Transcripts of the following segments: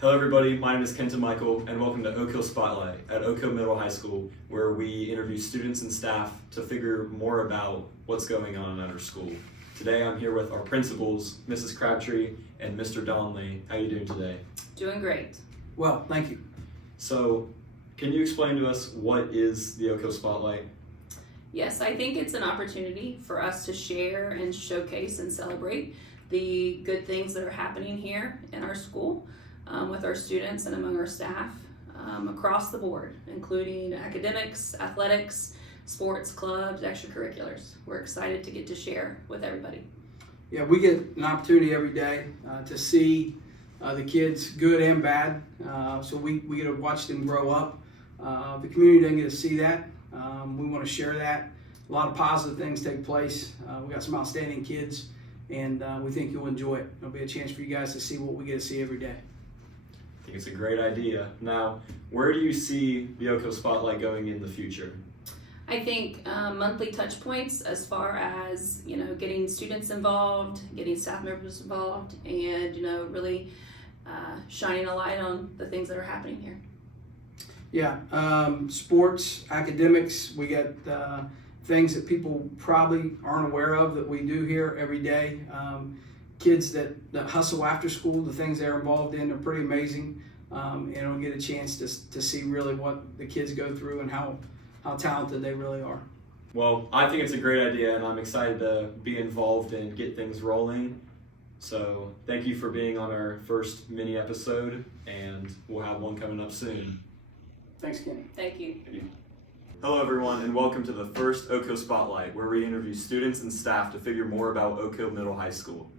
Hello everybody, my name is Kenton Michael and welcome to Oak Hill Spotlight at Oak Hill Middle High School, where we interview students and staff to figure more about what's going on at our school. Today I'm here with our principals, Mrs. Crabtree and Mr. Donnelly. How are you doing today? Doing great. Well, thank you. So, can you explain to us what is the Oak Hill Spotlight? Yes, I think it's an opportunity for us to share and showcase and celebrate the good things that are happening here in our school with our students and among our staff across the board, including academics, athletics, sports clubs, extracurriculars. We're excited to get to share with everybody. Yeah, we get an opportunity every day to see the kids, good and bad. So we get to watch them grow up. The community doesn't get to see that. We want to share that. A lot of positive things take place. We got some outstanding kids, and we think you'll enjoy it. It'll be a chance for you guys to see what we get to see every day. I think it's a great idea. Now, where do you see the Oak Hill Spotlight going in the future? I think monthly touch points as far as, getting students involved, getting staff members involved, and, really shining a light on the things that are happening here. Yeah, sports, academics, we got things that people probably aren't aware of that we do here every day. Kids that hustle after school, the things they're involved in are pretty amazing. And we'll get a chance to see really what the kids go through and how talented they really are. Well, I think it's a great idea and I'm excited to be involved and get things rolling. So thank you for being on our first mini episode, and we'll have one coming up soon. Thanks, Kenny. Thank you. Hello everyone and welcome to the first Oak Hill Spotlight, where we interview students and staff to figure more about Oak Hill Middle High School.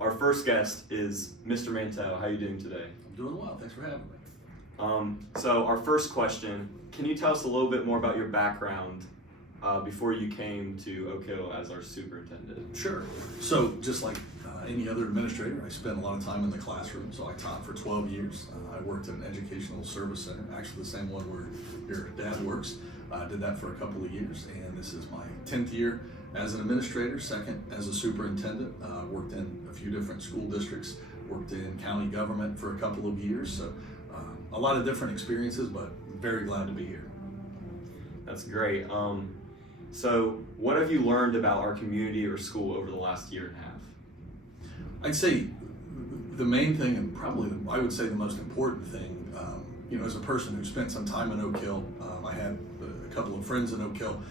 Our first guest is Mr. Mantel. How are you doing today? I'm doing well, thanks for having me. So our first question, can you tell us a little bit more about your background before you came to Oak Hill as our superintendent? Sure. So just like any other administrator, I spent a lot of time in the classroom. So I taught for 12 years. I worked in an educational service center, actually the same one where your dad works. I did that for a couple of years, and this is my 10th year as an administrator, second as a superintendent. Worked in a few different school districts, worked in county government for a couple of years. So a lot of different experiences, but very glad to be here. That's great. So what have you learned about our community or school over the last year and a half? I'd say the main thing, and probably I would say the most important thing, as a person who spent some time in Oak Hill, I had a couple of friends in Oak Hill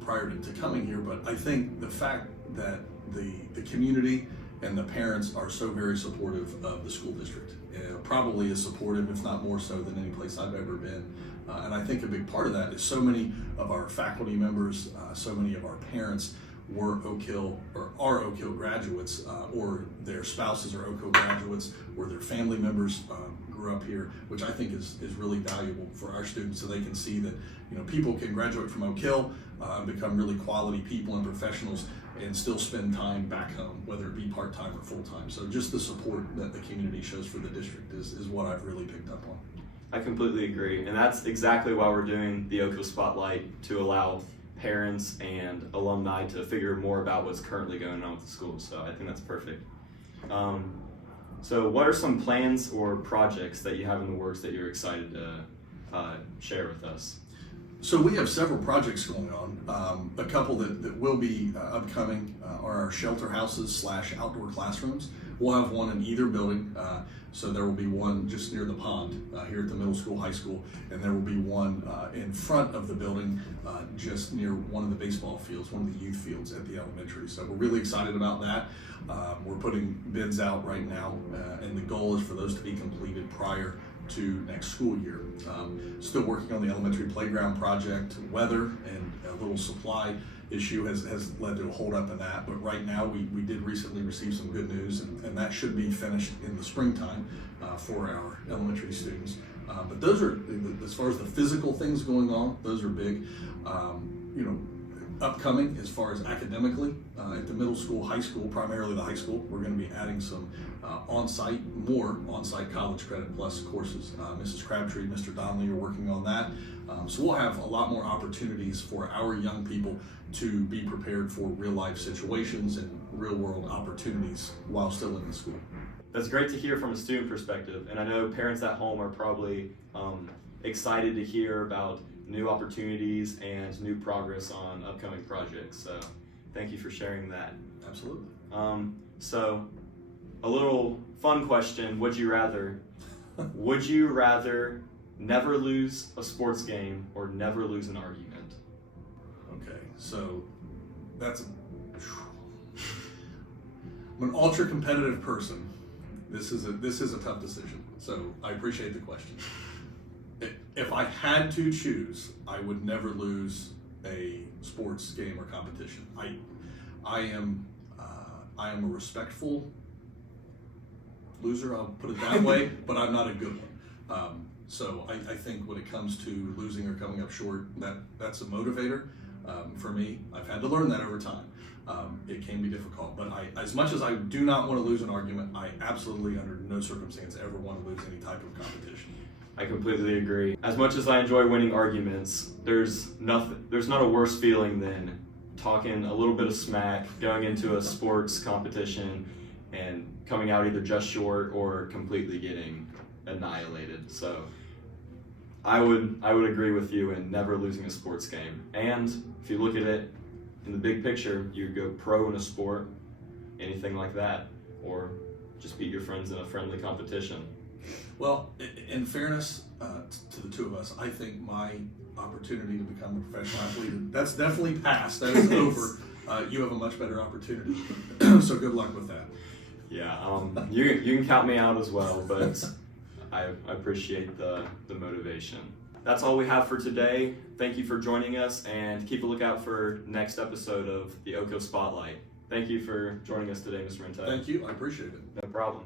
prior to coming here, but I think the fact that the community and the parents are so very supportive of the school district, probably as supportive, if not more so, than any place I've ever been. And I think a big part of that is so many of our faculty members, so many of our parents were Oak Hill or are Oak Hill graduates, or their spouses are Oak Hill graduates, or their family members grew up here, which I think is really valuable for our students, so they can see that people can graduate from Oak Hill and become really quality people and professionals and still spend time back home, whether it be part-time or full-time. So just the support that the community shows for the district is what I've really picked up on. I completely agree, and that's exactly why we're doing the Oak Hill Spotlight, to allow parents and alumni to figure more about what's currently going on with the school. So I think that's perfect. So what are some plans or projects that you have in the works that you're excited to share with us? So we have several projects going on. A couple that will be upcoming are our shelter houses / outdoor classrooms. We'll have one in either building. So there will be one just near the pond here at the middle school, high school, and there will be one in front of the building just near one of the baseball fields, one of the youth fields at the elementary. So we're really excited about that. We're putting bids out right now, and the goal is for those to be completed prior to next school year. Still working on the elementary playground project. Weather and a little supply issue has led to a hold up in that, but right now we did recently receive some good news, and that should be finished in the springtime for our elementary students. But those are, as far as the physical things going on, those are big. Upcoming as far as academically at the middle school, high school, primarily the high school, we're going to be adding some more on-site college credit plus courses. Mrs. Crabtree and Mr. Donnelly are working on that. So we'll have a lot more opportunities for our young people to be prepared for real life situations and real world opportunities while still in the school. That's great to hear from a student perspective, and I know parents at home are probably excited to hear about new opportunities and new progress on upcoming projects. So thank you for sharing that. Absolutely. So a little fun question, would you rather never lose a sports game or never lose an argument? Okay, so that's I'm an ultra competitive person. This is a tough decision. So I appreciate the question. If I had to choose, I would never lose a sports game or competition. I am a respectful loser, I'll put it that way, but I'm not a good one. So I think when it comes to losing or coming up short, that's a motivator for me. I've had to learn that over time. It can be difficult, but as much as I do not want to lose an argument, I absolutely under no circumstance ever want to lose any type of competition. I completely agree. As much as I enjoy winning arguments, there's not a worse feeling than talking a little bit of smack, going into a sports competition and coming out either just short or completely getting annihilated. So I would agree with you in never losing a sports game. And if you look at it in the big picture, you go pro in a sport, anything like that, or just beat your friends in a friendly competition. Well, in fairness to the two of us, I think my opportunity to become a professional athlete, that's definitely past. That is over. You have a much better opportunity. So good luck with that. Yeah, you can count me out as well, but I appreciate the motivation. That's all we have for today. Thank you for joining us, and keep a lookout for next episode of the Oco Spotlight. Thank you for joining us today, Mr. Rente. Thank you. I appreciate it. No problem.